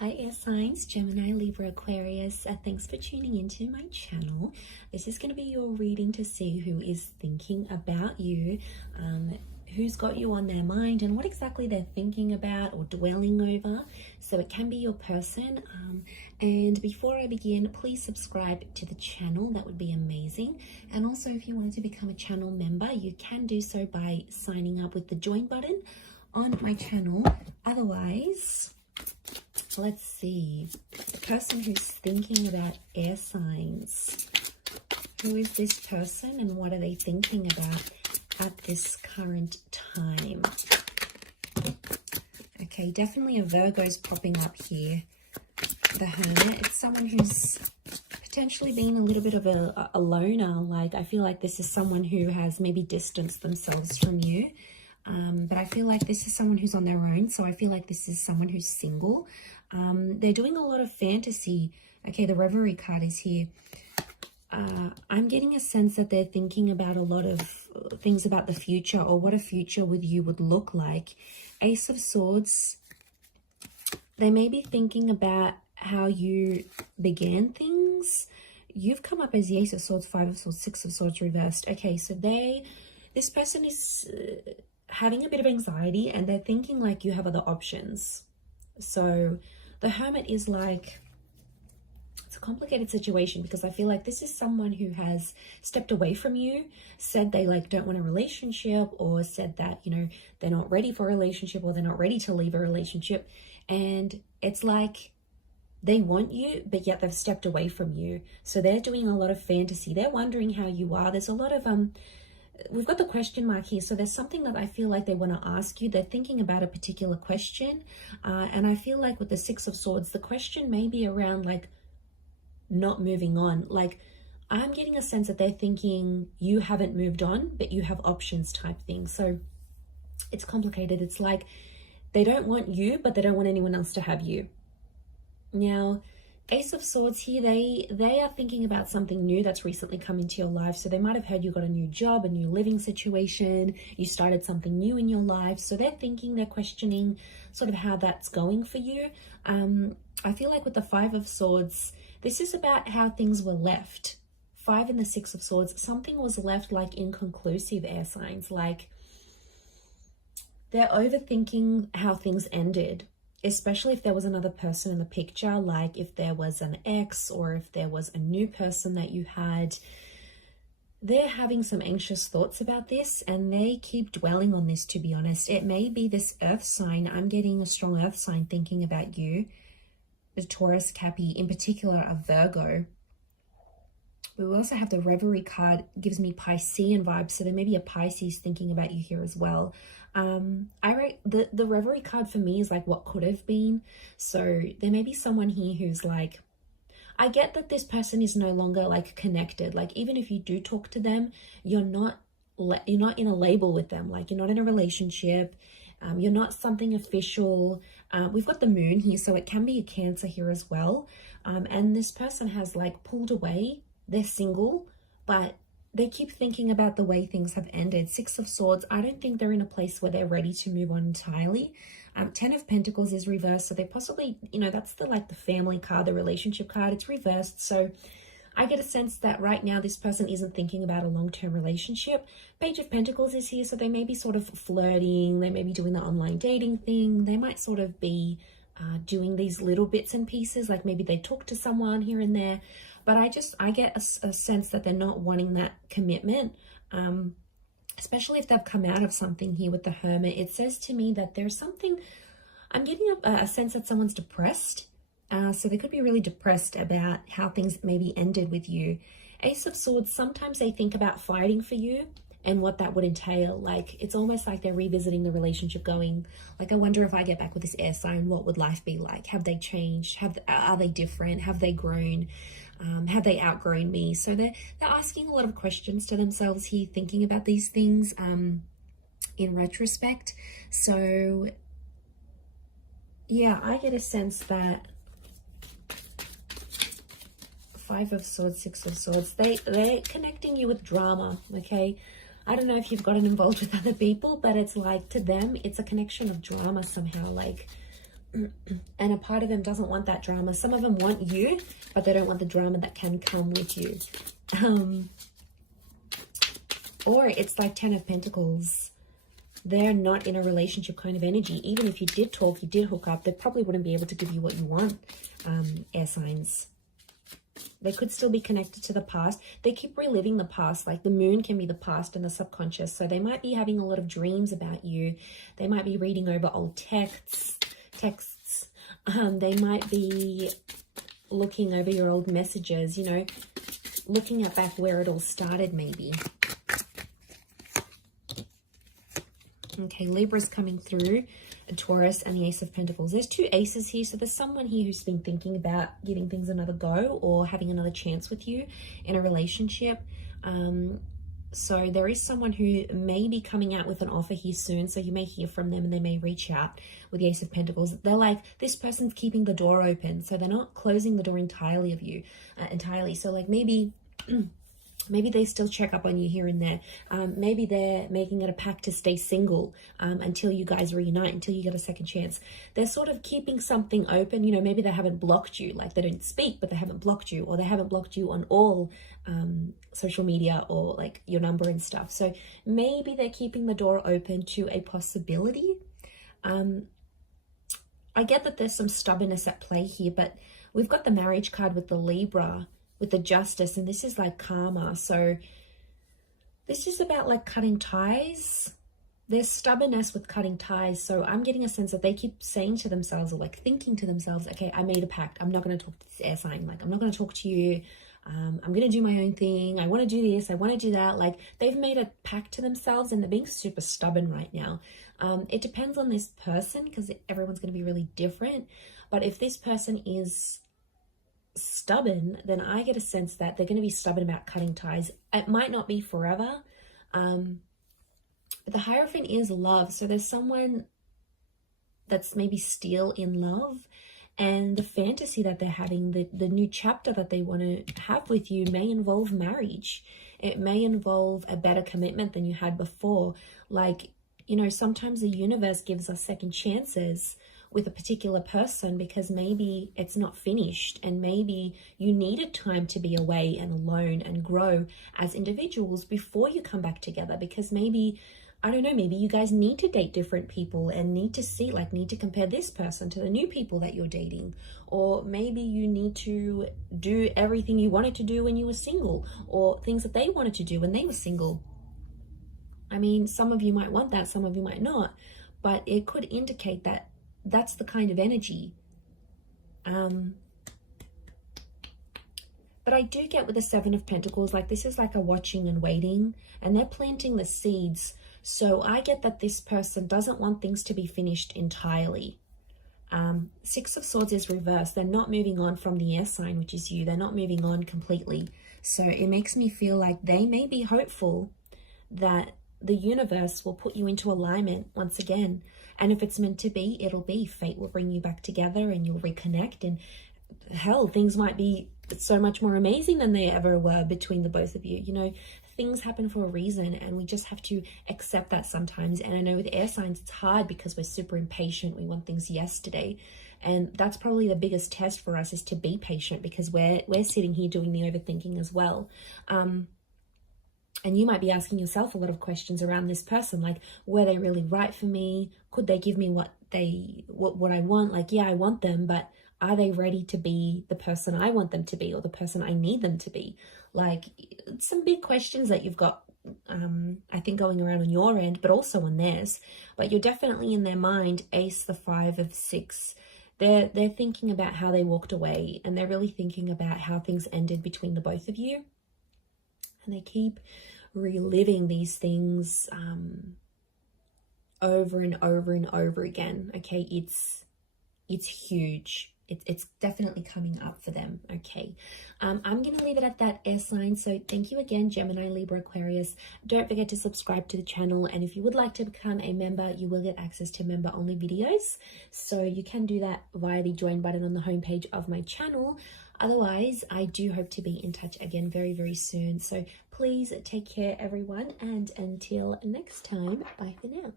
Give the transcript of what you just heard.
Hi air signs, Gemini, Libra, Aquarius. Thanks for tuning into my channel. This is going to be your reading to see who is thinking about you, who's got you on their mind and what exactly they're thinking about or dwelling over. So it can be your person. And before I begin, please subscribe to the channel. That would be amazing. And also if you wanted to become a channel member, you can do so by signing up with the join button on my channel. Otherwise, let's see, the person who's thinking about air signs. Who is this person and what are they thinking about at this current time? Okay, definitely a Virgo's popping up here. The Hermit, it's someone who's potentially been a little bit of a loner. Like, I feel like this is someone who has maybe distanced themselves from you. But I feel like this is someone who's on their own. So I feel like this is someone who's single. They're doing a lot of fantasy. Okay, the Reverie card is here. I'm getting a sense that they're thinking about a lot of things about the future or what a future with you would look like. Ace of Swords. They may be thinking about how you began things. You've come up as the Ace of Swords, Five of Swords, Six of Swords reversed. Okay, so this person is having a bit of anxiety and they're thinking like you have other options. So the Hermit is like, it's a complicated situation because I feel like this is someone who has stepped away from you, said they like don't want a relationship, or said that, you know, they're not ready for a relationship or they're not ready to leave a relationship. And it's like they want you, but yet they've stepped away from you. So they're doing a lot of fantasy. They're wondering how you are. There's a lot of we've got the question mark here, so there's something that I feel like they want to ask you. They're thinking about a particular question, and I feel like with the Six of Swords, the question may be around like not moving on. Like, I'm getting a sense that they're thinking you haven't moved on, but you have options type thing. So it's complicated. It's like they don't want you, but they don't want anyone else to have you. Now, Ace of Swords here, they are thinking about something new that's recently come into your life. So they might have heard you got a new job, a new living situation, you started something new in your life. So they're thinking, they're questioning sort of how that's going for you. I feel like with the Five of Swords, this is about how things were left. Five and the Six of Swords, something was left like inconclusive, air signs. Like they're overthinking how things ended. Especially if there was another person in the picture, like if there was an ex or if there was a new person that you had. They're having some anxious thoughts about this and they keep dwelling on this, to be honest. It may be this earth sign. I'm getting a strong earth sign thinking about you. The Taurus, Cappy, in particular a Virgo. We also have the Reverie card, gives me Piscean vibes. So there may be a Pisces thinking about you here as well. I rate the Reverie card for me is like what could have been. So there may be someone here who's like, I get that this person is no longer like connected. Like even if you do talk to them, you're not in a label with them. Like you're not in a relationship. You're not something official. We've got the Moon here, so it can be a Cancer here as well. And this person has like pulled away. They're single, but they keep thinking about the way things have ended. Six of Swords, I don't think they're in a place where they're ready to move on entirely. 10 of Pentacles is reversed, so they possibly, you know, that's the family card, the relationship card. It's reversed, so I get a sense that right now this person isn't thinking about a long-term relationship. Page of Pentacles is here, so they may be sort of flirting. They may be doing the online dating thing. They might sort of be doing these little bits and pieces, like maybe they talk to someone here and there. But I get a sense that they're not wanting that commitment, especially if they've come out of something here with the Hermit. It says to me that there's something, I'm getting a sense that someone's depressed. So they could be really depressed about how things maybe ended with you. Ace of Swords, sometimes they think about fighting for you and what that would entail. Like, it's almost like they're revisiting the relationship going, like, I wonder if I get back with this air sign, what would life be like? Have they changed? Are they different? Have they grown? Have they outgrown me? So they're asking a lot of questions to themselves here, thinking about these things in retrospect. So yeah, I get a sense that Five of Swords, Six of Swords, they're connecting you with drama, okay? I don't know if you've gotten involved with other people, but it's like to them, it's a connection of drama somehow. Like And a part of them doesn't want that drama. Some of them want you, but they don't want the drama that can come with you. Or it's like 10 of Pentacles. They're not in a relationship kind of energy. Even if you did talk, you did hook up, they probably wouldn't be able to give you what you want, air signs. They could still be connected to the past. They keep reliving the past. Like the moon can be the past and the subconscious. So they might be having a lot of dreams about you. They might be reading over old texts. They might be looking over your old messages, you know, looking at back where it all started maybe. Okay, Libra's coming through, a Taurus and the Ace of Pentacles. There's 2 aces here, so there's someone here who's been thinking about giving things another go or having another chance with you in a relationship. So there is someone who may be coming out with an offer here soon, so you may hear from them and they may reach out with the Ace of Pentacles. They're like, this person's keeping the door open, so they're not closing the door entirely of you, So like maybe... maybe they still check up on you here and there. Maybe they're making it a pact to stay single until you guys reunite, until you get a second chance. They're sort of keeping something open. You know, maybe they haven't blocked you. Like they don't speak, but they haven't blocked you. Or they haven't blocked you on all social media or like your number and stuff. So maybe they're keeping the door open to a possibility. I get that there's some stubbornness at play here, but we've got the marriage card with the Libra, with the Justice, and this is like karma. So this is about like cutting ties. There's stubbornness with cutting ties. So I'm getting a sense that they keep saying to themselves or like thinking to themselves, okay, I made a pact. I'm not going to talk to this air sign. Like I'm not going to talk to you. I'm going to do my own thing. I want to do this. I want to do that. Like they've made a pact to themselves and they're being super stubborn right now. It depends on this person because everyone's going to be really different. But if this person is stubborn, then I get a sense that they're going to be stubborn about cutting ties. It might not be forever. But the Hierophant is love. So there's someone that's maybe still in love, and the fantasy that they're having, the new chapter that they want to have with you may involve marriage. It may involve a better commitment than you had before. Like, you know, sometimes the universe gives us second chances with a particular person because maybe it's not finished and maybe you needed time to be away and alone and grow as individuals before you come back together, because maybe, I don't know, maybe you guys need to date different people and need to see, like, need to compare this person to the new people that you're dating. Or maybe you need to do everything you wanted to do when you were single, or things that they wanted to do when they were single. I mean, some of you might want that, some of you might not, but it could indicate that that's the kind of energy. But I do get with the Seven of Pentacles, like this is like a watching and waiting, and they're planting the seeds. So I get that this person doesn't want things to be finished entirely. Six of Swords is reversed. They're not moving on from the air sign, which is you. They're not moving on completely. So it makes me feel like they may be hopeful that the universe will put you into alignment once again. And if it's meant to be, it'll be. Fate will bring you back together and you'll reconnect. And hell, things might be so much more amazing than they ever were between the both of you. You know, things happen for a reason and we just have to accept that sometimes. And I know with air signs, it's hard because we're super impatient. We want things yesterday. And that's probably the biggest test for us, is to be patient, because we're sitting here doing the overthinking as well. And you might be asking yourself a lot of questions around this person, like, were they really right for me? Could they give me what I want? Like, yeah, I want them, but are they ready to be the person I want them to be, or the person I need them to be? Like, some big questions that you've got, I think, going around on your end, but also on theirs. But you're definitely in their mind. Ace, the 5 of 6. They're thinking about how they walked away, and they're really thinking about how things ended between the both of you. And they keep reliving these things over and over and over again. Okay, it's huge. It's definitely coming up for them. Okay, I'm going to leave it at that, air sign. So thank you again, Gemini, Libra, Aquarius. Don't forget to subscribe to the channel, and if you would like to become a member, you will get access to member only videos. So you can do that via the join button on the homepage of my channel. Otherwise, I do hope to be in touch again very, very soon. So please take care, everyone, and until next time, bye for now.